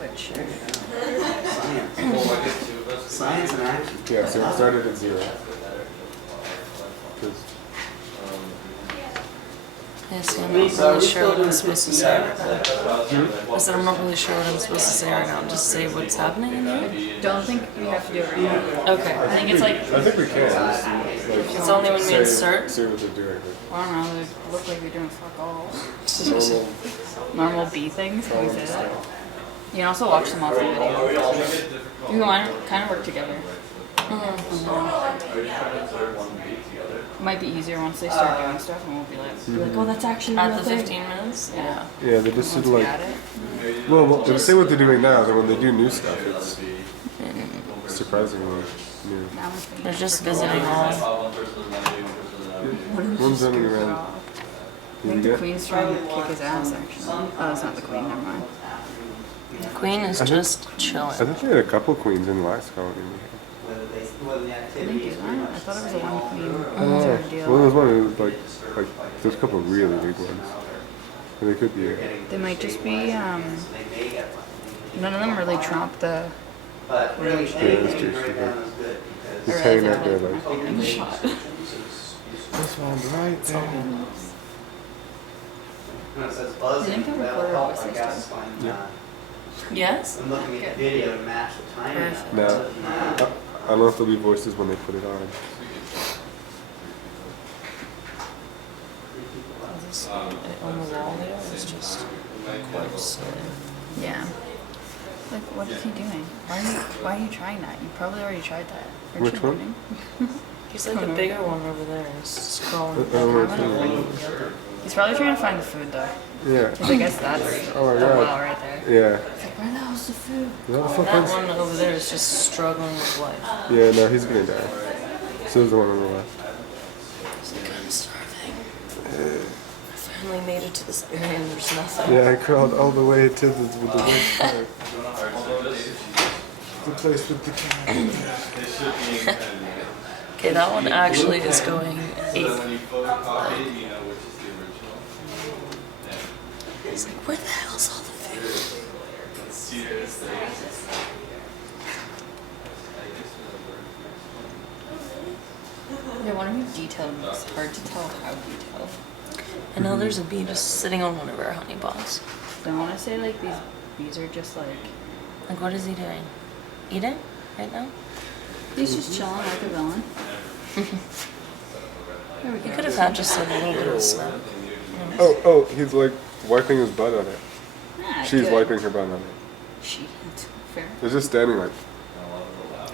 switch. Science and action. Yeah, so it started at 0. 'Cause Yeah, see, I'm not really sure what I'm supposed to say right now. I said I'm not really sure what I'm supposed to say right now. Just say what's happening in here? Don't think we have to do it right now. Okay. I think it's like, I think we can. Just, It's only when we insert? See what they're doing. I don't know, they look like we're doing fuck all. Normal, Normal B things, can we say that? style. You can also watch them off the video. You can kind of work together. It might be easier once they start doing stuff and we'll be like, oh, that's actually At real the thing. 15 minutes? Yeah. Yeah, they just Once did we like. add it. Well, they'll say what they're doing now. Then when they do new stuff, it's surprisingly new. Now I'm thinking They're just visiting all. One's running around. I think the queen's trying to kick his ass, actually. Oh, it's not the queen, never mind. The queen is just chilling. I think they had a couple queens in the last colony. Did they do that? I thought it was a one queen Oh, sort of deal. well, there's one who was like there's a couple of really big ones. And they could be. They might just be, none of them really trump the Yeah, that's true. Just hanging out there like. shot. This one's right there. Didn't they record our voices too? Yeah. Yes? I'm looking at video to match the timing. Perfect. No, I don't know if there'll be voices when they put it on. Is this on the wall there? It's just quite silly. Yeah. Like, what is he doing? Why are you trying that? You probably already tried that. Aren't Which you one? learning? He's like the bigger one over there. He's scrolling. He's probably trying to find the food though. Yeah. 'Cause I guess that's Oh my the God. well right there. Yeah. It's like, where the hell's the food? Is that the fuck That ones? one over there is just struggling with life. Yeah, no, he's gonna die. So is the one on the left. He's like, I'm starving. I finally made it to this area and there's nothing. Yeah, I crawled all the way to the worst part. The place with the cat. Okay, that one actually is going 8. It's like, where the hell's all the food? Yeah, one of you detailed. It's hard to tell how detailed. I know there's a bee just sitting on one of our honey pots. Don't want to say like these bees are just like. Like, what is he doing? Eating right now? He's just chilling like a villain. There we He go. could have had just a little bit of snap. Oh, he's like wiping his butt on it. Ah, She's good. wiping her butt on it. She. Fair. They're just standing like.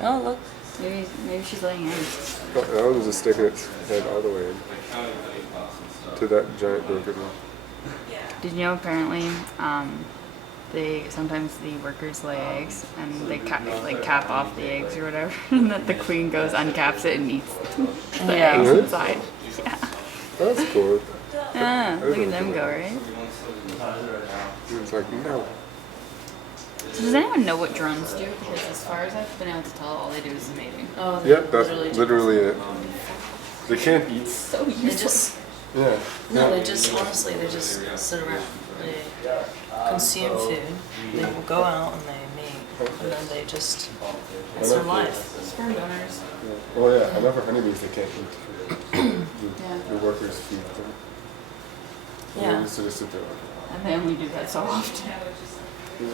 Oh, look. Maybe she's laying eggs. That one was just sticking its head all the way in to that giant broken one. Did you know apparently, sometimes the workers lay eggs and they cap off the eggs or whatever, and that the queen goes uncaps it and eats the Yeah. eggs Really? inside. Yeah. That's cool. Yeah. Look at them go, right? It's like no. So does anyone know what drones do? Because as far as I've been able to tell, all they do is mating. Oh, they Yep, that's just- literally it. They can't eat. So They useless. just, Yeah. no, they just, honestly, they just sit around. They consume food. They will go out and they mate. And then they just, it's their life. Sperm donors. Oh yeah, I know for honeybees they can't eat. Yeah. The workers feed them. And Yeah. they just sort of sit there like. And they only do that so often. Yeah.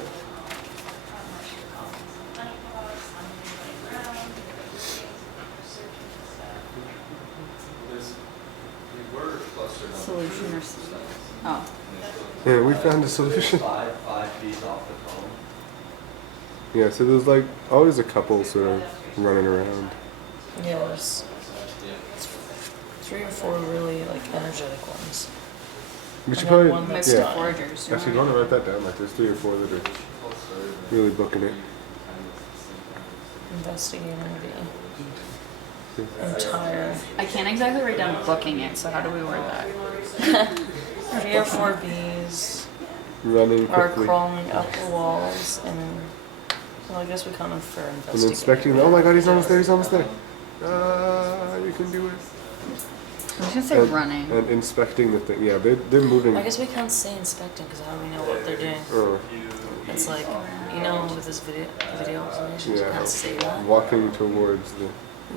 Solution or oh. Yeah, we found a solution. 5 feet off the cone. Yeah, so there's like always a couple sort of running around. Yeah, there's 3 or 4 really like energetic ones. We should And then probably, one that's Mixed dying. foragers. actually, you want to write that down. Like, there's 3 or 4 that are really booking it. Investigating the entire I can't exactly write down booking it, so how do we word that? 3 or 4 bees Running are quickly crawling up the walls and, well, I guess we kind of for and investigating. inspecting. Oh my God, he's almost there. He's almost there. You can do it. I was gonna say running. And inspecting the thing. Yeah, they're moving. I guess we can't say inspecting because how do we know what they're doing? Oh, It's like, you know, with this video observations, you yeah. can't say that. Walking towards the.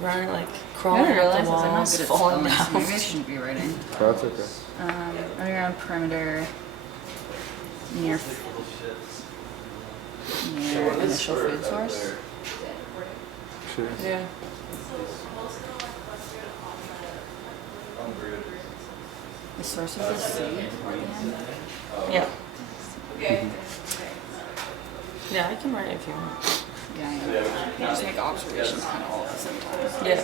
Running, like, I crawling didn't up realize the this. I'm not walls, good at falling spelling, so down. maybe I shouldn't be writing. Oh, that's okay. Running around perimeter near initial food source. Sure. Yeah. The source of the sea. Yeah. Yeah, I can write it if you want. Yeah, I know. You just make observations kind of all at the same time. Yeah.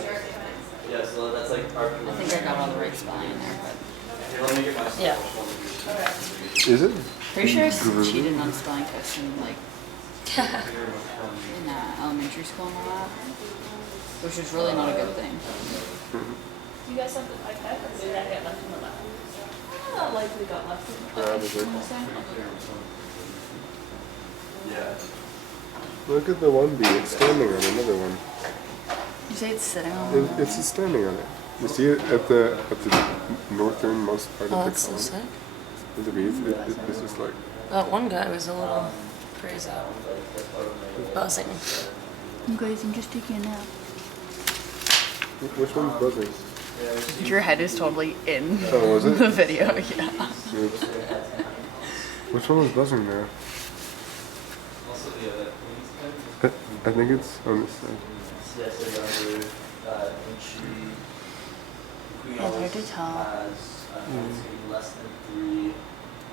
Yeah, so that's like our. I think I got all the right spelling in there, but Let me get my. Yeah. Is it? pretty sure I cheated on spelling tests in like in elementary school and all that, which was really not a good thing. You guys have the iPad or did that get left in the lab? Not likely got left in the lab. Yeah. Look at the one bee. It's standing on another one. You say it's sitting on. It's just standing on it. You see it at the northernmost part Oh, of the that's so colony. sick. With the bees, it's just like. That one guy was a little crazy. Buzzing. You guys, I'm just taking a nap. Which one's buzzing? Your head is totally in Oh, was it? the video. Yeah. Oops. Which one was buzzing there? Also the other. I think it's on this side. Yes, I remember when she. Yeah, it's hard to tell. Has less than 3.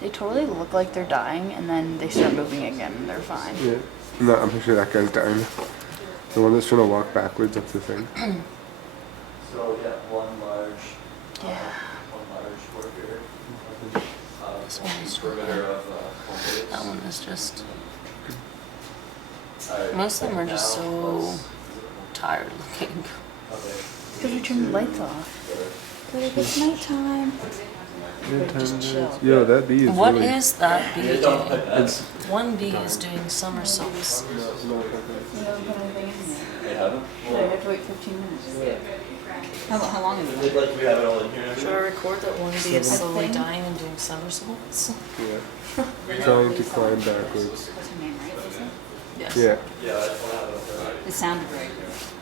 They totally look like they're dying, and then they start moving again, and they're fine. Yeah. No, I'm pretty sure that guy's dying. The one that's trying to walk backwards up the thing. So yeah, one large. Yeah. One large worker. This one is Perimeter of home That one is just. base. Most of them are just so tired looking. Because we turned the lights off. But it's nighttime. Just chill. Yo, that bee is What really. is that bee doing? It's. One bee is doing somersaults. We haven't put anything in yet. They haven't? No, you have to wait 15 minutes. How long is it? Like we have it all in here. Should I record that one bee is I slowly think- dying and doing somersaults? Yeah. Trying to climb backwards. What's her name, right, Lisa? Yes. Yeah. Yeah, I just want to have it up there. It sounded right.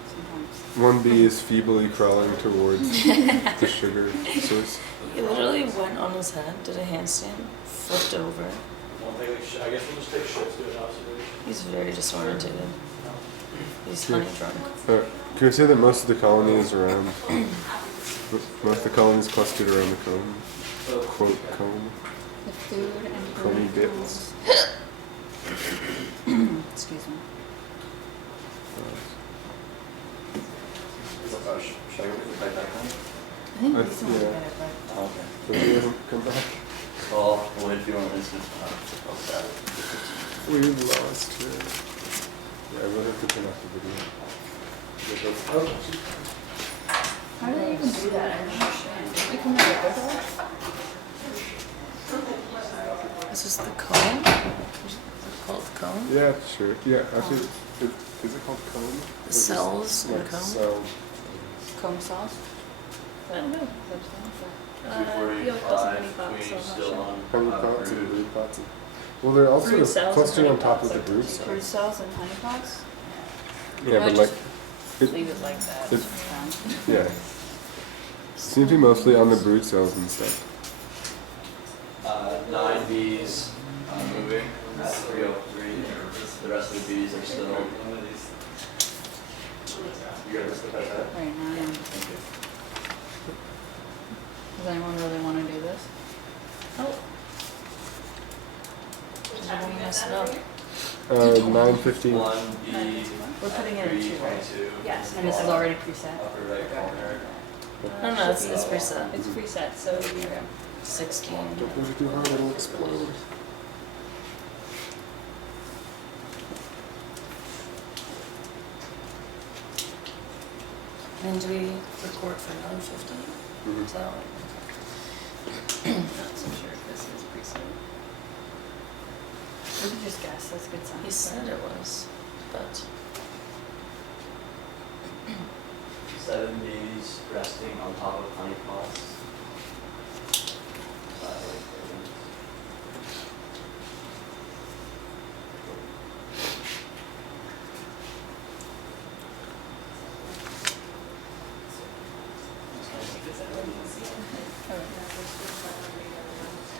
Sometimes. One bee is feebly crawling towards the sugar source. He literally went on his head, did a handstand, flipped over. One thing, I guess we'll just take shifts, do an observation. He's very disorientated. He's honey drunk. Can we say that most of the colony is around? Most of the colony is clustered around the cone. Quote cone. The food and Coney bits. Excuse me. Should I go right back on? I think I- Lisa would yeah. get it right. Okay. But he hasn't come back. Well, if you want to instant, We lost her. Yeah, I will have to turn off the video. Oh, How do they even do that? I don't understand. They come with it. This is the cone? Is it called the cone? yeah, sure. Yeah, actually, is it called cone? The cells in the Like cone? cell. Comb sauce? I don't know. He also does honey pots, so I'm not still sure. on. Honey pots and brood pots. Well, they're also Brood cells clustered and on top of honey the pots brood Fruit cells. cells and honey pots? Yeah, I but just like, leave it like that. it- Fine. yeah. Seems to be mostly on the brood cells and stuff. 9 bees moving, 303. The rest of the bees are still. You guys look at that? Right now, yeah. Does anyone really want to do this? Oh. Does everyone mess it up? 9:15. 1 bee, We're putting it in 2, right? 322. Yes. And this is already preset? Upper right corner. No, it's preset. It's preset, so you 16. Don't push it too hard, it'll explode. And do we record for another 15? Mhm. Is that what? Not so sure if this is preset. We could just guess. That's a good sign. He said it was, but 7 bees resting on top of honey pots.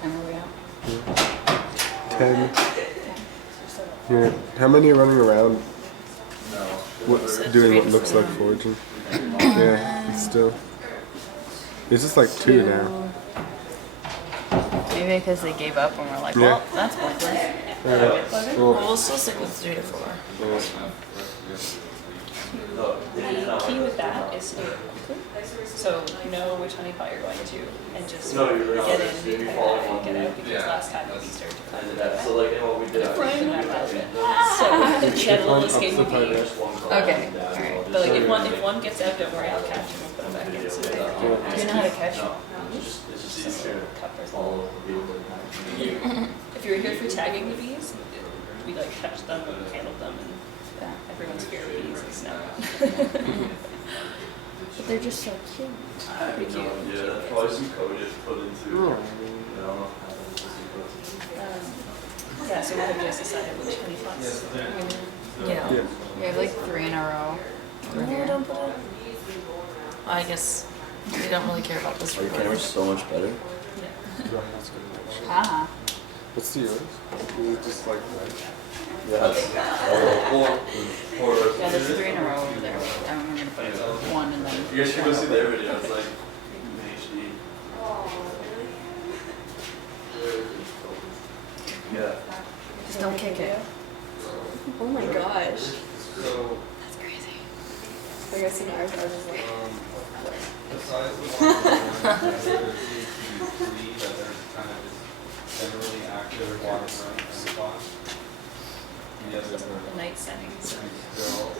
Time are we out? 10. Yeah. How many are running around doing what looks like foraging? Yeah, it's still. It's just like 2 now. Maybe because they gave up and we're like, Yeah. well, that's pointless. Yeah. Well, Well, we'll still stick with 3 to 4. The key with that is to do it quickly. So know which honey pot you're going to and just No, you're right. get in, You're get following out, one. get out, because last time we started to climb the Yeah, so like you know what we did. So the channel climb escape up the would be. pipe. Okay, alright. But like if one gets out, don't worry, I'll catch him and put him back in. So Do you know how to catch? It's just just easier. cup or Follow something. the bees. If you were here for tagging the bees, we like touched them and handled them, and everyone's fear of bees is now gone. But they're just so cute. Pretty cute. Yeah, that's probably some code you put into. Oh. I don't know. Yeah, so we have just decided which honey pots. Yeah. yeah. We have like 3 in a row. No, don't put it. I guess we don't really care about this Your camera's recording. so much better. Ah. What's the yours? Is it just like that? Yeah. Yeah, there's 3 in a row over there. And we're gonna put 1 and then. You guys should go see their video. It's like in HD. Yeah. Just don't kick it. Oh my gosh. So, That's crazy. Like I seen ours is like besides the one that there's three that there's kind of just generally active water running in the spot. And the others are The night settings. pretty still.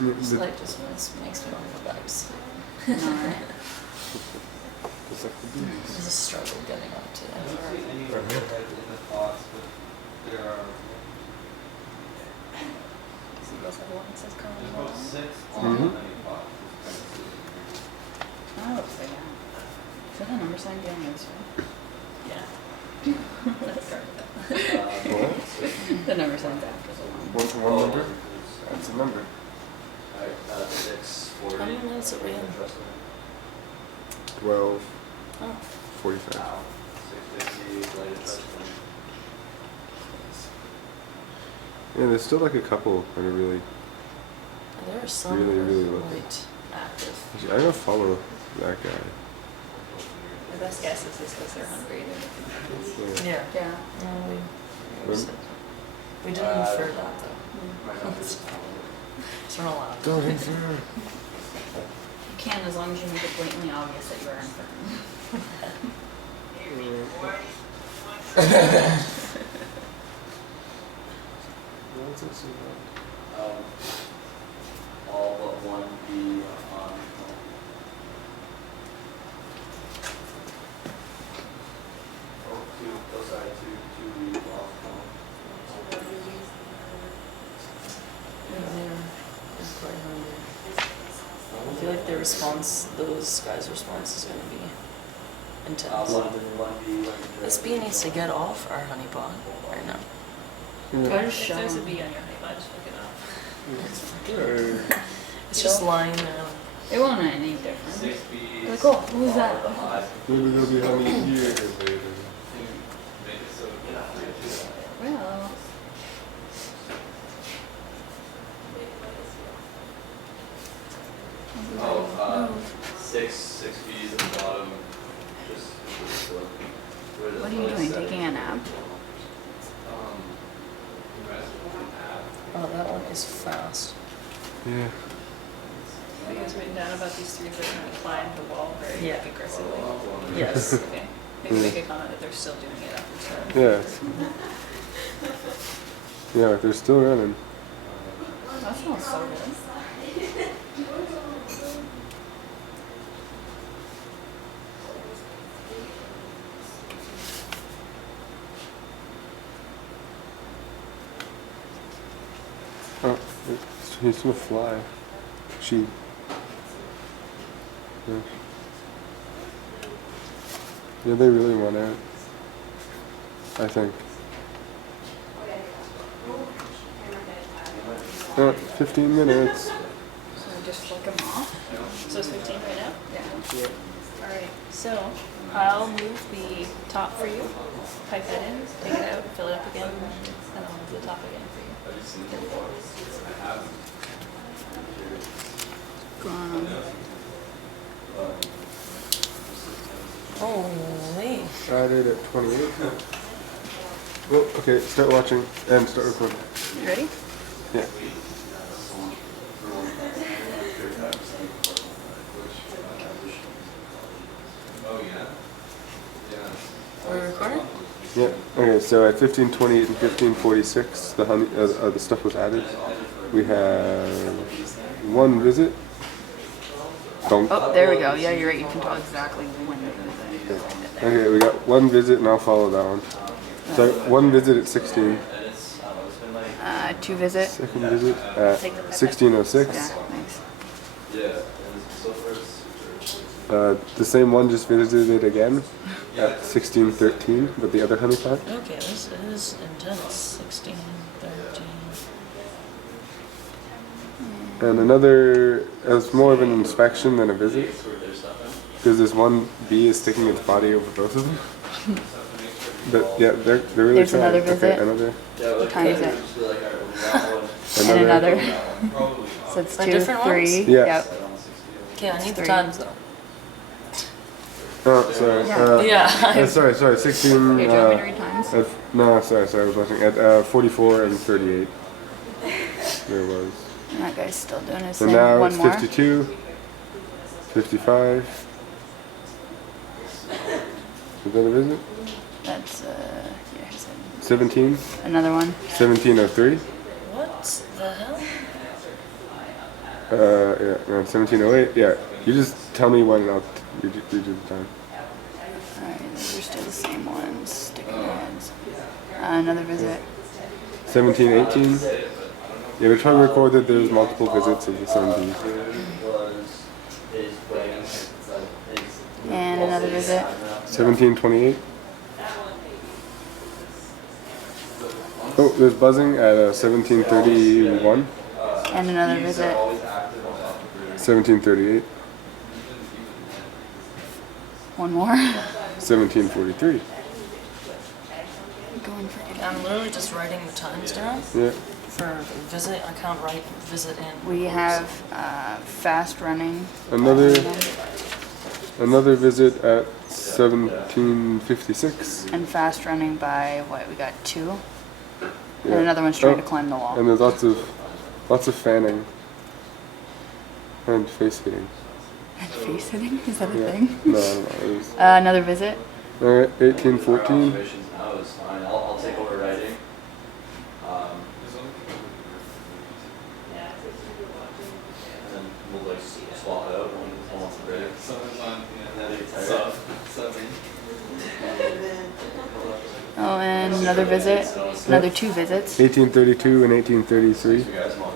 This light just makes me want to go back to sleep. Alright. It's like the It bees. was a struggle getting up I today. don't see any overhead in the pots, but there are So you guys have one that says there's Colin about Wall. 6 on Mhm. any pot. Just kind of sitting here. Oh, looks like that. Should the number sign be on this one? Yeah. Let's start with that. What? The number sign's after the one. One number? That's a number. Alright, 6:40. How many minutes are we in? 12, Oh, 45. 6:50, light touch point. Yeah, there's still like a couple that are really. there are some Really, really low. quite active. I'm gonna follow that guy. My best guess is this because they're hungry. They're looking for Yeah. Yeah. Yeah. No, When- we didn't infer that though. So we're not allowed. Don't infer. You can as long as you make it blatantly obvious that you are infirm. What's it so All but one bee on. Oh, two bees off. Is quite hungry. I feel like their response, those guys' response is gonna be intense. One bee. This bee needs to get off our honey pot right now. Go to If show there's a them. bee on your honey pot, just look it up. It's just lying there. It won't make any difference. 6 bees. Like, oh, who's that? Maybe there'll be honey here later. Make it so Well, Six bees at the bottom. Just where the what are you light doing? setting. Taking a nap? Oh, that one is fast. Yeah. Have you guys written down about these 3 that are trying to climb the wall very Yeah. aggressively? Yes. Okay. Maybe make a comment that they're still doing it after Yeah. Yeah, they're still running. That smells so good. He's gonna fly. She. Yeah. Yeah, they really want out. I think. 15 minutes. So just flick them off. So it's 15 right now? Yeah. Alright, so I'll move the top for you, pipe that in, take it out, fill it up again, and I'll move the top again for you. Go on. Holy. Started at 28. Oh, okay, start watching and start recording. You ready? Yeah. Oh, yeah? Yeah. Are we recording? Yeah. Okay, so at 15:28 and 15:46, the stuff was added. We have one visit. Don't. Oh, there we go. Yeah, you're right. You can tell exactly when the visit. Okay, we got one visit, and I'll follow that one. So one visit at 16. 2 visit. Second visit at 16:06. Yeah, thanks. The same one just visited it again at 16:13, but the other honeypot. Okay, this is intense. 16, 13. And another, it's more of an inspection than a visit. Because this one bee is sticking its body over both of them. But yeah, they're really There's trying. another Okay, visit. another. What time is it? Another. And another. So it's The 2, different 3. ones? Yeah. Yep. Okay, I need the 3. times though. Oh, sorry. Yeah. Sorry, 16. Okay, do you want me to read times? No, sorry, I was watching. At 44 and 38. There it was. And that guy's still doing his And thing. now One it's more. 52, 55. Is that a visit? That's, yeah, he said. 17, Another one. 1703. What the hell? Yeah, around 1708. Yeah, you just tell me when and I'll read you the time. Alright, those are still the same ones. Sticking their heads. Another visit. 1718. Yeah, we try to record that there's multiple visits of the same bee. And another visit. 1728. Oh, there's buzzing at 1731. And another visit. 1738. One more. 1743. Going for it. I'm literally just writing the times down Yeah. for visit. I can't write visit in. We have fast running. Another visit at 1756. And fast running by what? We got 2. Yeah. And another one's trying Oh, to climb the wall. And there's lots of fanning and face hitting. And face hitting? Is that a Yeah. thing? No, I don't know. It was, Another visit. all right, 1814. Now is fine. I'll take over writing. And then we'll like swap out when wants to break. Someone's on, And then they yeah. tired. Something. Oh, and another visit. Another 2 visits. 1832 and 1833. You guys walk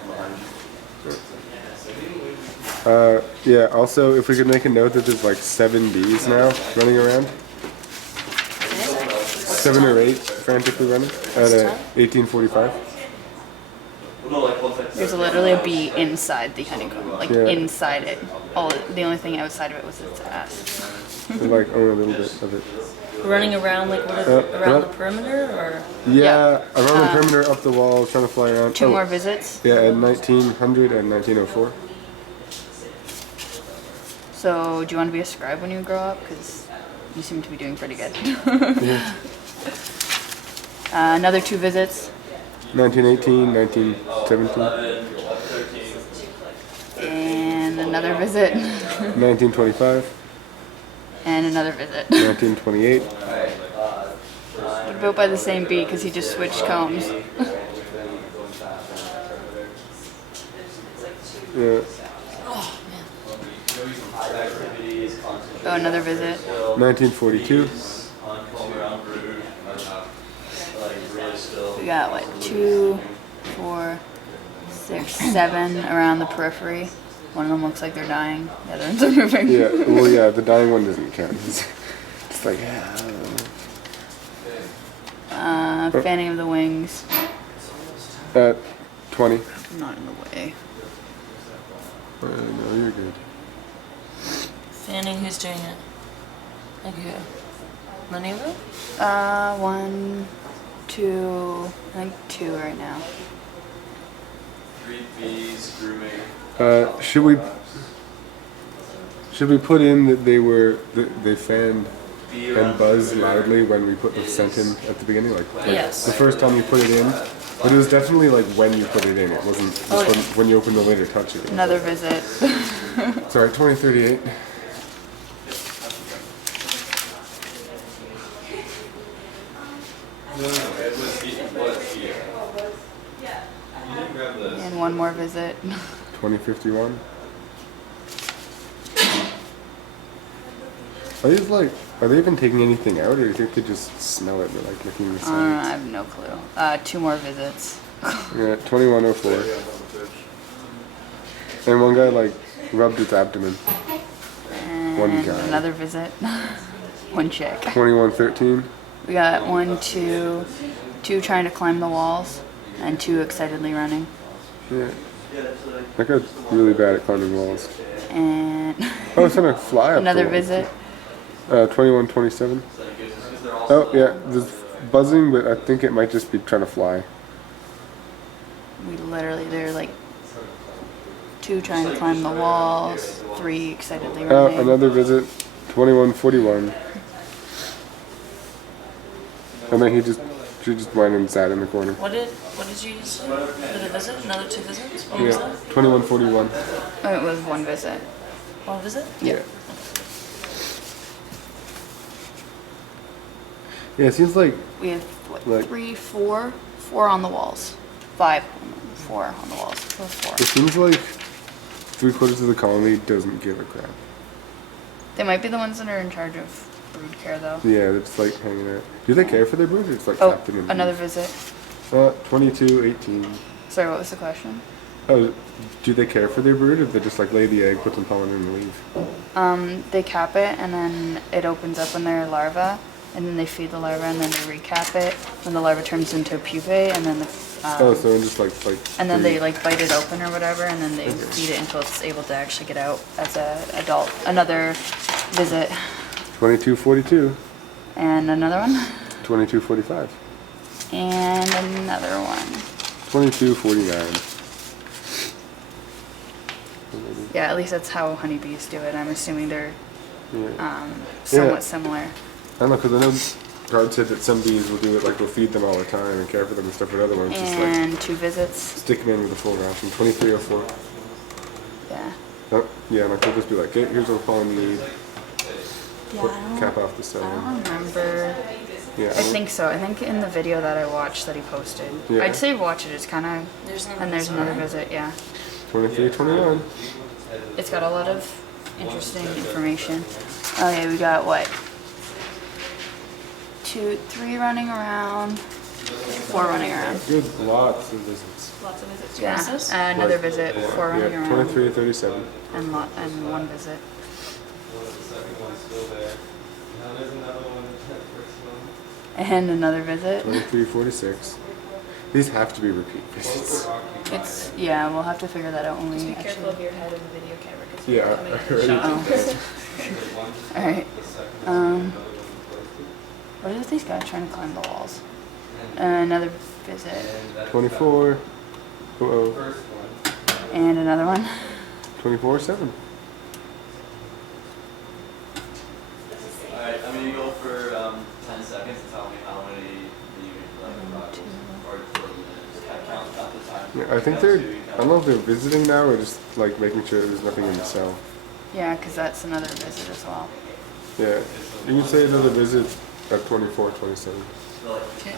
behind. Yeah, also, if we could make a note that there's like 7 bees now running around. 7 or 8 frantically running at 1845. Well, no, like once I There's literally a bee inside the honeycomb. Like Yeah. inside it. The only thing outside of it was its ass. They're like only a little bit of it. Running around like what? Around the perimeter or? Yeah, around the perimeter, up the wall, trying to fly around. 2 more visits. Yeah, at 1900 and 1904. So, do you want to be a scribe when you grow up? Because you seem to be doing pretty good. Yeah. Another 2 visits. 1918, 1917, 13. And another visit. 1925, And another visit. 1928. What about by the same bee? Because he just switched combs. Yeah. Activities, Oh, another visit. 1942. on calm around route. Like really still. We got what? 2, 4, There's 7 around the periphery. One of them looks like they're dying. The other ones are moving. Yeah, well, yeah, the dying one doesn't count. It's like, Fanning of the wings. 20. I'm not in the way. No, you're good. Fanning, who's doing it? Like who? Many of them? 1, 2, I think 2 right now. 3 bees, grooming. Should we put in that they fanned Bee and around buzzed the perimeter loudly when we put the scent in at the beginning? Like Yes. the first time you put it in, but it was definitely like when you put it in. It wasn't just Oh, yeah. when you open the lid or touch it. Another visit. Sorry, 2038. No, it was here. You didn't grab the. And one more visit. 2051. Are they even taking anything out, or do you think they just smell it? They're like licking the I don't know, I sides. have no clue. 2 more visits. Yeah, 2104. And one guy like rubbed its abdomen. One And guy. another visit. 1 chick. 2113. We got 1, 2 trying to climb the walls, and 2 excitedly running. Yeah. That guy's really bad at climbing walls. And Oh, it's gonna fly up. another the walls. visit. 2127. Oh yeah, there's buzzing, but I think it might just be trying to fly. They're like 2 trying to climb the walls, 3 excitedly Oh, running. another visit. 2141. And then she just went and sat in the corner. What did you say? Did a visit? Another 2 visits? What was Yeah, that? 2141. Oh, it was 1 visit. 1 visit? Yeah. Yeah, it seems like We have what, Like- 3, 4 on the walls. 5, 4 on the walls. 4. it seems like 3/4 of the colony doesn't give a crap. They might be the ones that are in charge of brood care, though. Yeah, they're just like hanging out. Do they care for their brood, or just like Oh, tap them in? another visit. 2218. Sorry, what was the question? Oh, do they care for their brood, or they just like lay the egg, put some pollen in, and leave? They cap it, and then it opens up when they're a larva, and then they feed the larva, and then they recap it when the larva turns into a pupae, and then Oh, so just like and then they like bite it open or whatever, and then they feed it until it's able to actually get out as a adult. Another visit, 2242, and another one, 2245, and another one. 2249. Yeah, at least that's how honeybees do it. I'm assuming they're Yeah. somewhat similar. I don't know, because I know Guard said that some bees will do it, like they'll feed them all the time and care for them and stuff, but other ones just like And 2 visits. stick them in with a full ration. 2304. Yeah. Oh, yeah, like they'll just be like, okay, here's what pollen you need. Yeah, Put- I don't- cap off the I cell. don't remember. Yeah, I think so. I think in the video that I watched that he posted. Yeah. I'd say watch it. It's kind of. There's another And there's visit, another right? visit. Yeah. 2321. It's got a lot of interesting information. Okay, we got what? 2, 3 running around. 4 running around. Good, lots of visits. Lots of visits. Yeah. What is this? Another Like- visit. 4 running Yeah, around. 2337. And 1 visit. Well, the second one's still there. Now there's another one, that first one. And another visit. 2346. These have to be repeat visits. It's yeah. We'll have to figure that out when we Be careful actually. of your head in the video camera because Yeah, you're coming I in the already shot. All right. What are these guys trying to climb the walls? Another visit. 24. Uh-oh. First one. And another one. 24/7. Alright, I'm gonna go for 10 seconds to tell me how many you like or just count the time. Yeah, I think they're, I don't know if they're visiting now or just like making sure there's nothing in the cell. Yeah, because that's another visit as well. Yeah, you can say another visit at 24/27.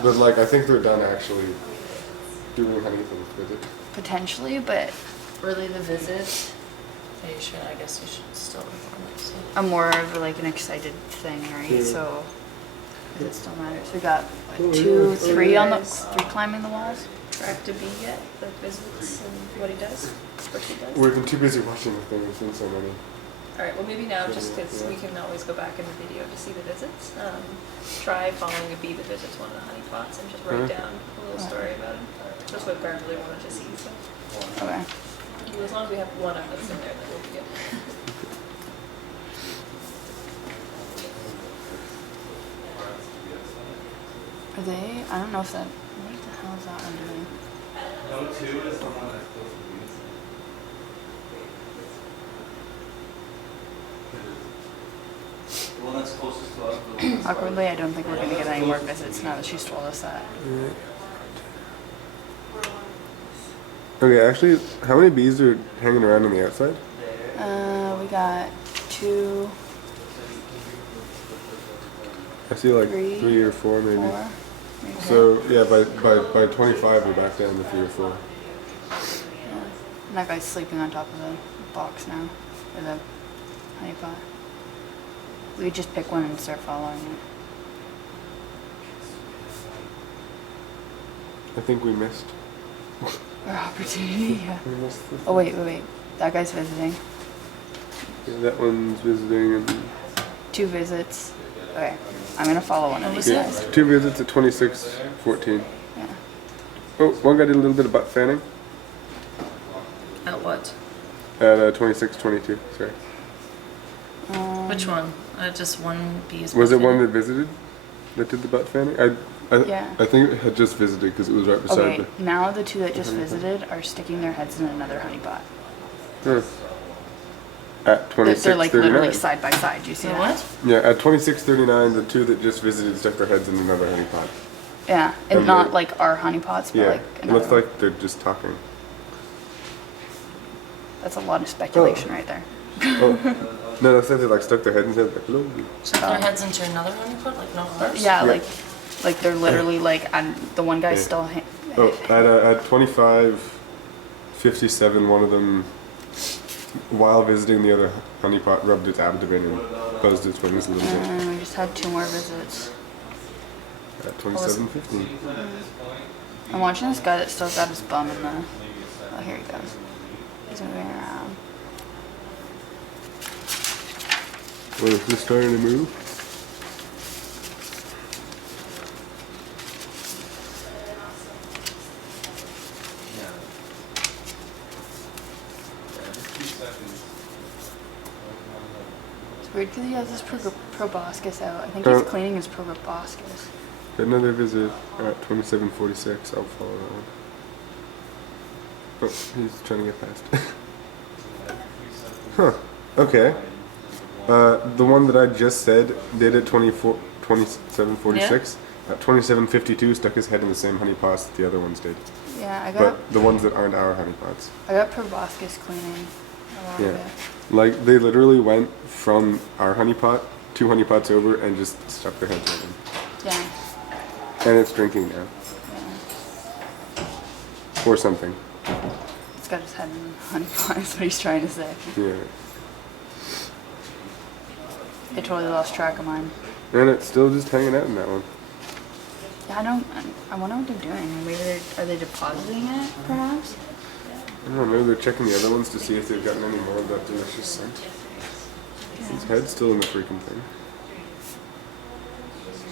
But like, I think they're done actually doing anything with it. Potentially, but really the visits Yeah, you should, I guess you should still inform it, so. are more of like an excited thing, right? Yeah. So it still matters. We got what, 2, 3 on the 3 climbing the walls. track to bee yet? The visits and what he does? What she does? We've been too busy watching the thing. We've seen so many. Alright, well maybe now, just because we can always go back in the video to see the visits, try following a bee that visits one of the honey pots and just write Okay. down a little story about him. That's what Barb really wanted to see, so. Okay. As long as we have one of those in there, then we'll be good. Are they? I don't know if that. What the hell is that one doing? No, 2 is the one that's supposed to be. The one that's closest to us. The one that's Awkwardly, I don't think we're gonna get any more visits now that she's told us that. Okay, actually, how many bees are hanging around on the outside? We got 2, I see like Three, 3 or 4 maybe. 4. Maybe. So yeah, by 25 we're back down to 3 or 4. And that guy's sleeping on top of the box now, or the honey pot. We could just pick one and start following it. I think we missed. Our opportunity, yeah. We missed the, Oh wait. That guy's visiting. yeah, that one's visiting and 2 visits. Okay, I'm gonna follow one of these yeah, guys. 2 visits at 26:14. Yeah. Oh, one guy did a little bit of butt fanning At what? at 26:22. Sorry. Which one? Just one bee is Was it one buffeted? that visited that did the butt fanning? Yeah. I think it had just visited because it was right beside Okay, now the 2 that just visited are sticking their heads in another honey pot. the. At They're like literally 26:39. side by side. Do you see The that? what? Yeah, at 26:39, the 2 that just visited stuck their heads in another honey pot. Yeah, and And not they're- like our honey pots, but Yeah, like it another looks one. like they're just talking. That's a lot of speculation right there. Oh, no, that's like they like stuck their head and said like, hello. Stuck their heads into another honey pot, like not ours? Yeah, Yeah. like they're literally like, and the one guy's Yeah. still. Oh, at 25:57, one of them, while visiting the other honey pot, rubbed its abdomen and buzzed its wings a little bit. And we just had 2 more visits. At 27:15. I'm watching this guy that still got his bum in the. Oh, here he goes. He's moving around. Well, is this starting to move? It's weird because he has his proboscis out. I think he's Oh. cleaning his proboscis. Another visit at 27:46. I'll follow that one. Oh, he's trying to get past. Huh. Okay. The one that I just said did at 27:46. At 27:52, stuck his head in the same honey pots that the other ones did. Yeah, I got But the ones that aren't our honey pots. proboscis cleaning a lot Yeah. of it. Like, they literally went from our honey pot 2 honey pots over and just stuck their heads in them. Yeah, And it's drinking now. yeah. Or something. It's got his head in the honey pot. Is what he's trying to say. Yeah. I totally lost track of mine. And it's still just hanging out in that one. Yeah, I wonder what they're doing. Maybe are they depositing it, perhaps? I don't know, maybe they're checking the other ones to see if they've gotten any more of that delicious scent. His head's still in the freaking thing.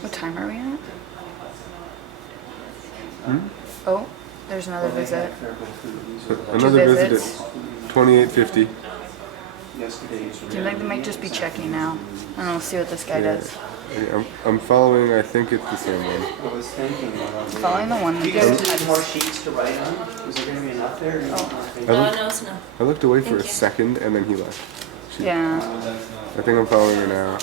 What time are we at? Oh, there's another visit. Another visit visits. at 28:50. Seems like they might just be checking now. And we'll see what this guy does. Yeah, I'm following, I think it's the same one. I was thinking, Following the one that do you guys just need more had. sheets to write on? Is there gonna be enough there? I No, looked, no, it's no. I looked away for a Thank you. second and then he left. Yeah. I think I'm following her now.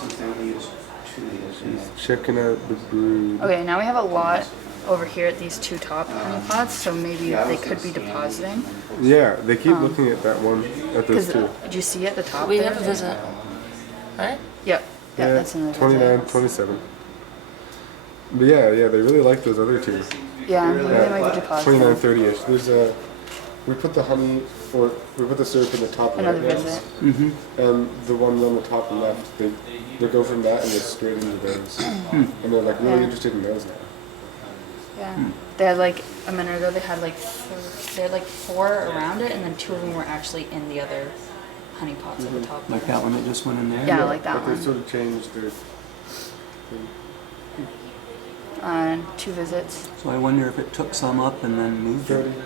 Since they only use 2 of these. Checking out the brood. Okay, now we have a lot over here at these 2 top honey pots, so maybe they could be depositing. Yeah, they keep looking at that one, at those Because 2. did you see at the top We there? have a visit, right? Yep. Yeah, that's in the 29, visit. 27. But yeah, they really like those other 2. Yeah, maybe they might be depositing. 29, 30-ish. There's a, we put the honey, or we put the syrup in the top right Another now. visit. And the one on the top left, they go from that and go straight into those. And they're like really Yeah. interested in those now. Yeah. They had like a minute ago. They had like 4 around it, and then 2 of them were actually in the other honey pots at the top. Like there. that one that just went in there? Yeah, like that But they one. sort of changed their. 2 visits. So I wonder if it took some up and then moved it. 30.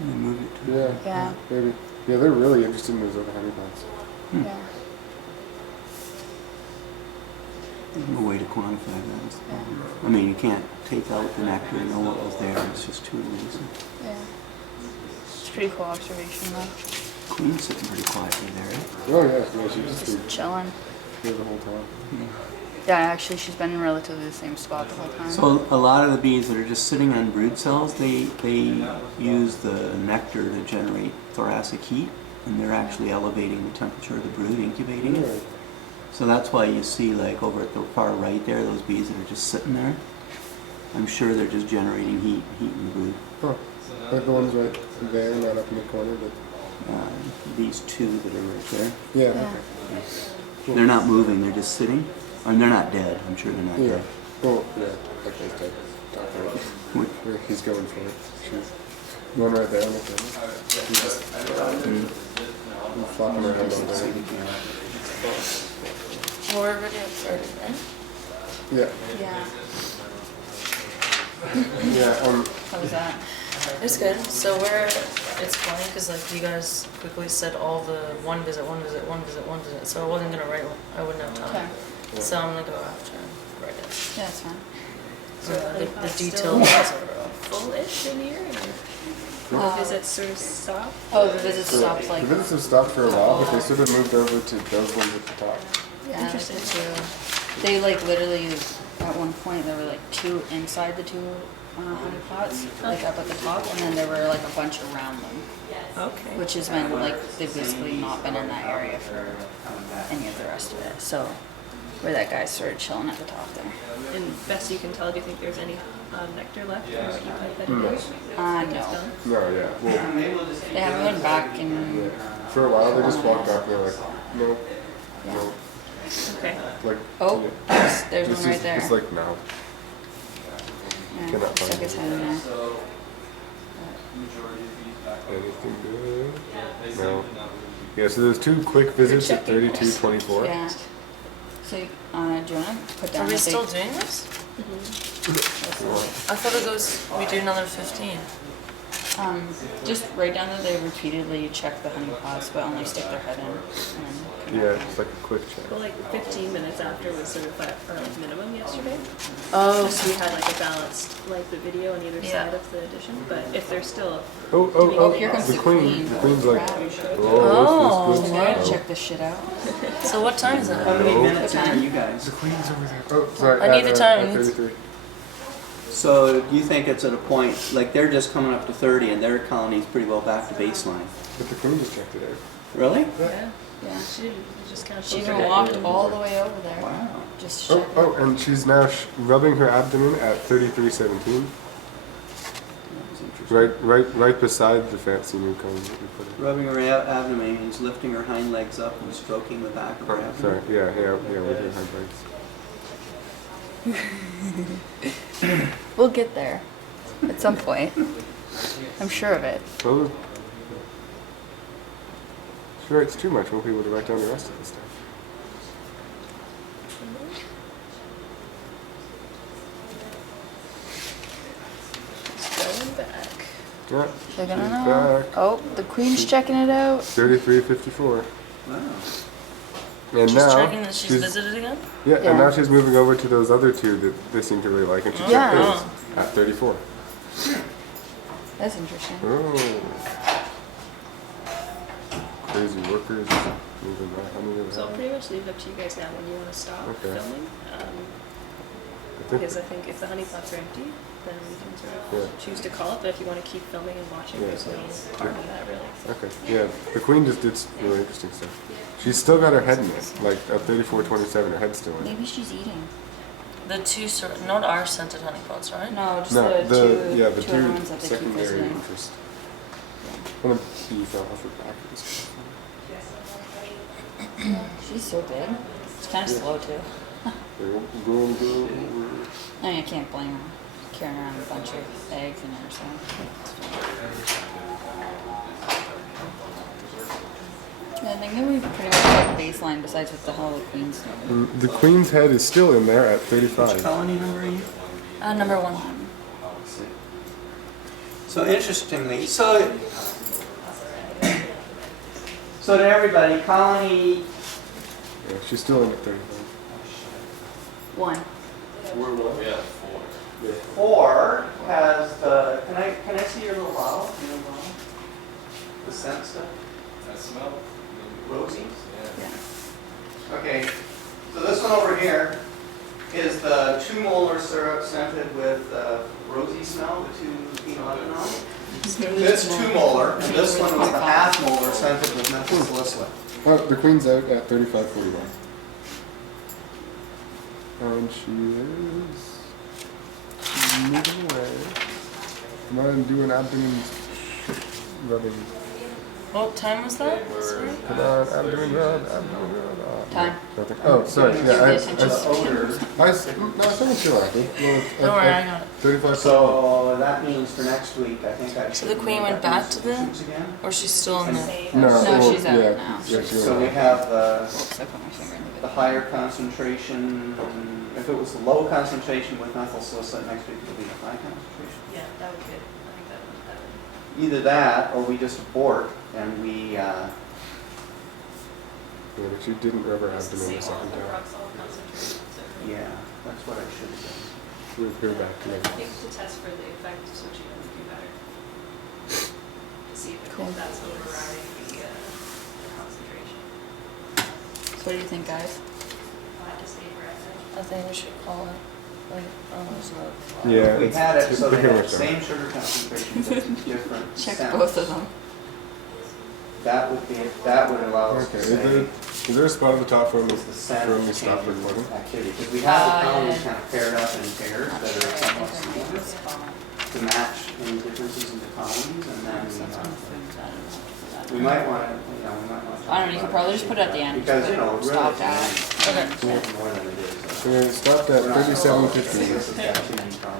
And then moved it to. Yeah. Yeah. Maybe. Yeah, they're really interested in those other honey pots. Yeah. There's no way to quantify that. Is the problem. I mean, you can't take out the nectar and know what was there. It's just too easy. Yeah. It's a pretty cool observation though. Queen's sitting pretty quietly there. Oh yeah, no, she just Just chilling. here the whole time. Yeah, actually, she's been in relatively the same spot the whole time. So a lot of the bees that are just sitting on brood cells, they use the nectar to generate thoracic heat, and they're actually elevating the temperature of the brood, incubating it. Right. So that's why you see, like over at the far right there, those bees that are just sitting there. I'm sure they're just generating heat in the brood. Huh. Like the ones right there, not up in the corner, but These 2 that are right there, yeah. Yeah. they're not moving, they're just sitting. I mean, they're not dead. I'm sure they're not Yeah. dead. Oh yeah. That guy's dead. Where he's going for it. She's the one right there on the camera. She's just flopping around all day. More video started then. Yeah. Yeah. Yeah. How was that? It's good. So it's funny because like you guys quickly said all the one visit. So I wasn't gonna write one. I wouldn't have time. Okay. So I'm gonna go after and write it. Yeah, that's fine. So the Still detailed ones are full-ish in here, or the visits sort of stop? Oh, the visits stopped The like. visits have stopped for a while, but they sort of moved over to those ones at the top. Yeah, Interesting. they like literally at one point there were like 2 inside the 2 honey pots, like up at the top, and then there were like a bunch around them, Okay. which has been like they've basically not been in that area for any of the rest of it. So where that guy started chilling at the top there. And best you can tell, do you think there's any nectar left from what you pipetted in? No. Done? No, yeah. Well, They haven't been back in. for a while they just walked back and they're like, no, no. Okay. Like, Oh, yeah. there's Just- one right there. It's like, no. Yeah, cannot stuck find his it. head in there. So, majority of these back over. Anything good? They seem No. to not really be- Yeah, so there's 2 quick visits at checking. 32:24. Yeah. So, do you wanna put down Are we the still date? doing this? I thought it goes. We do another 15. Just write down that they repeatedly check the honey pots, but only stick their head in. And then Yeah, it's like a quick check. Well, like 15 minutes after was sort of our like minimum yesterday. Oh, Just so we had like a balanced like the video on either Yeah. side of the edition. But if they're still Oh, here comes the queen. The queen's like, Crap. oh, this, They're gonna check this shit out. So what time is it? How many No. minutes What in are time? you guys? The queen's over there. Oh, sorry. I need the time. At 33. So you think it's at a point, like they're just coming up to 30 and their colony's pretty well back to baseline. But the queen just checked it out. Really? yeah, Yeah. she just kind of She even walked all the way over there. Wow. Just Oh, check. oh, and she's now rubbing her abdomen at 33:17. That was interesting. Right beside the fancy new cone that we put in. Rubbing her abdomen means lifting her hind legs up and stroking the back of her Oh, abdomen. sorry. Yeah, with her hind legs. We'll get there at some point. I'm sure of it. Well, sure, it's too much. Won't be able to write down the rest of the stuff. going back. Yeah. Checking she's it out. back. Oh, the queen's checking it out. 33:54. Wow. And She's now checking that she's visited again? Yeah, Yeah. and now she's moving over to those other 2 that they seem to really like, and she checked Yeah. those at 34. That's interesting. Oh. Crazy workers moving that honey to the So I'll hive. pretty much leave it up to you guys now when you want to stop Okay. filming. Because I think if the honey pots are empty, then we can sort of Yeah. choose to call it. But if you want to keep filming and watching, Yeah. there's no harm in that really. Okay, yeah, the queen just did some really interesting stuff. She's still got her head in it, like at 34:27, her head's still in it. Maybe she's eating. The 2 not our scented honeypots, right? No, just No, the the 2 yeah, the two other 2 ones that they keep secondary visiting. interest. And the bee fell off her back. She's so big. It's kind of slow too. Go. I mean, I can't blame her carrying around a bunch of eggs in her, so. Yeah, I think that we pretty much got baseline besides with the Hall of Queens number. The queen's head is still in there at 35. Colony number are you? Number 1. So interestingly, so to everybody, colony Yeah, she's still in at 35. 1. We have 4. 4 has the. Can I see your little bottle? Your little bottle? The scent stuff. I smell. Rosy. Yeah. Okay, so this one over here is the 2 molar syrup scented with rosy smell, the 2 phenolphthalein. This 2 molar, and this one was the half molar scented with methyl salicylate. Oh, the queen's out at 35.41. And she is moving away. Come on and do an abdomen rubbing. What time was that? Sorry? Come on, abdomen rub, abdomen rub. Oh, Time. nothing. Oh, sorry. Give Yeah, the attention. no, it's not too long. Don't worry, I got it. 35. So that means for next week, I think I So should. the queen went back to the, again. or she's still in the, No, No, well, she's out yeah, now. Yeah, she's So we out. have Oops, I put my finger in the the video. higher concentration, if it was the low concentration with methyl salicylate, next week will be the high concentration. Yeah, that would be good. I think that would. Either that, or we just abort and we, Yeah, but she didn't rub her It's the abdomen the same second all the time. rocks all concentrated. So yeah, that's what I should have done. We'll go back to I it. think to test for the effect of switching would do better. To see if Cool. that's overriding the concentration. So what do you think, guys? I'll have to stay corrected. I think we should call it, like, almost not. Yeah, We it's had it so they pretty had the much same sugar concentration, but different Check scents. both of them. That would allow us Okay, to is there a spot at the top for me, is the scent for me to stop changing recording? activity, because we have the Yeah. colonies kind of paired up in pairs Not that sure. are I somewhat think I similar made this spot. to match any differences in the colonies, and then So that's when the food's added on to we that. might want to, we might want to. I don't know, you could probably just put it at the end. Because, Put really, stop it's at. more than it is. So we stopped at We're not gonna- 37.50. This has got too many problems.